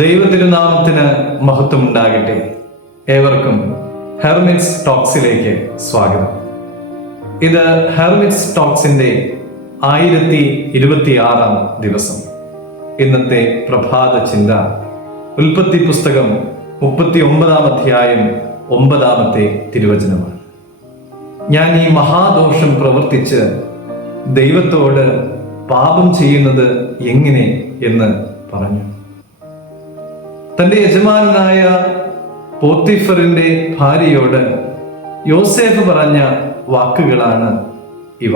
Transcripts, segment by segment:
ദൈവതിരുനാമത്തിന് മഹത്വമുണ്ടാകട്ടെ. ഏവർക്കും ഹെർമിറ്റ്സ് ടോക്സിലേക്ക് സ്വാഗതം. ഇത് ഹെർമിറ്റ്സ് ടോക്സിന്റെ 1026 ദിവസം. ഇന്നത്തെ പ്രഭാത ചിന്ത ഉൽപ്പത്തി പുസ്തകം 39 അധ്യായം 9 തിരുവചനമാണ്. ഞാൻ ഈ മഹാദോഷം പ്രവർത്തിച്ച് ദൈവത്തോട് പാപം ചെയ്യുന്നത് എങ്ങനെ എന്ന് പറഞ്ഞു. തന്റെ യജമാനായ പോത്തിഫറിന്റെ ഭാര്യയോട് യോസേഫ് പറഞ്ഞ വാക്കുകളാണ് ഇവ.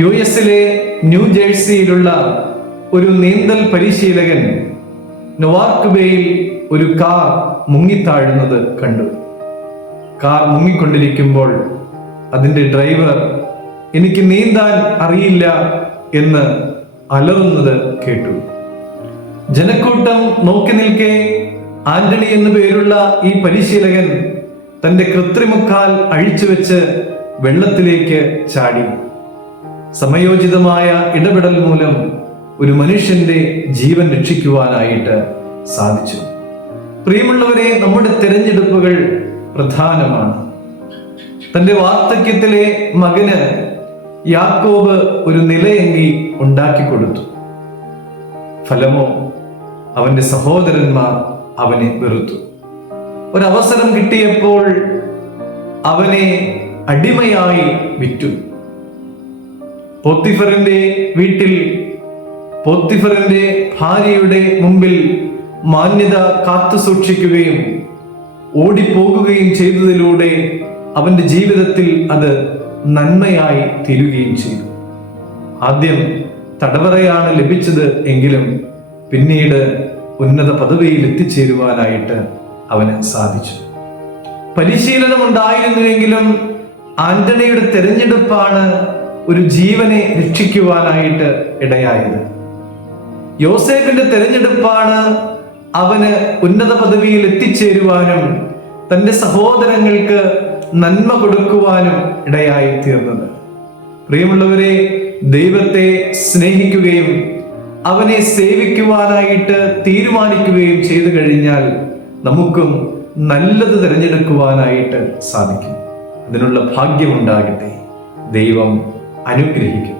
യുഎസിലെ ന്യൂജേഴ്സിയിലുള്ള ഒരു നീന്തൽ പരിശീലകൻ നെവാർക്ക് ബേയിൽ ഒരു കാർ മുങ്ങിത്താഴുന്നത് കണ്ടു. കാർ മുങ്ങിക്കൊണ്ടിരിക്കുമ്പോൾ അതിന്റെ ഡ്രൈവർ എനിക്ക് നീന്താൻ അറിയില്ല എന്ന് അലറുന്നത് കേട്ടു. ജനക്കൂട്ടം നോക്കി നിൽക്കെ ആന്റണി എന്നു പേരുള്ള ഈ പരിശീലകൻ തന്റെ കൃത്രിമക്കാൽ അഴിച്ചുവെച്ച് വെള്ളത്തിലേക്ക് ചാടി. സമയോചിതമായ ഇടപെടൽ മൂലം ഒരു മനുഷ്യന്റെ ജീവൻ രക്ഷിക്കുവാനായിട്ട് സാധിച്ചു. പ്രിയമുള്ളവരെ, നമ്മുടെ തിരഞ്ഞെടുപ്പുകൾ പ്രധാനമാണ്. തന്റെ വാർദ്ധക്യത്തിലെ മകന് യാക്കോബ് ഒരു നിലയങ്കി ഉണ്ടാക്കി കൊടുത്തു. ഫലമോ അവന്റെ സഹോദരന്മാർ അവനെ വെറുത്തു. ഒരവസരം കിട്ടിയപ്പോൾ അവനെ അടിമയായി വിറ്റു. പോത്തിഫറിന്റെ വീട്ടിൽ പോത്തിഫറിന്റെ ഭാര്യയുടെ മുമ്പിൽ മാന്യത കാത്തു സൂക്ഷിക്കുകയും ഓടിപ്പോകുകയും ചെയ്തതിലൂടെ അവന്റെ ജീവിതത്തിൽ അത് നന്മയായി തീരുകയും ചെയ്തു. ആദ്യം തടവറയാണ് ലഭിച്ചത് എങ്കിലും പിന്നീട് ഉന്നത പദവിയിൽ എത്തിച്ചേരുവാനായിട്ട് അവന് സാധിച്ചു. പരിശീലനം ഉണ്ടായിരുന്നുവെങ്കിലും ആന്റണിയുടെ തെരഞ്ഞെടുപ്പാണ് ഒരു ജീവനെ രക്ഷിക്കുവാനായിട്ട് ഇടയായത്. യോസേഫിന്റെ തെരഞ്ഞെടുപ്പാണ് അവന് ഉന്നത പദവിയിൽ എത്തിച്ചേരുവാനും തന്റെ സഹോദരങ്ങൾക്ക് നന്മ കൊടുക്കുവാനും ഇടയായി തീർന്നത്. പ്രിയമുള്ളവരെ, ദൈവത്തെ സ്നേഹിക്കുകയും അവനെ സേവിക്കുവാനായിട്ട് തീരുമാനിക്കുകയും ചെയ്തു കഴിഞ്ഞാൽ നമുക്കും നല്ലത് തിരഞ്ഞെടുക്കുവാനായിട്ട് സാധിക്കും. അതിനുള്ള ഭാഗ്യമുണ്ടാകട്ടെ. ദൈവം അനുഗ്രഹിക്കും.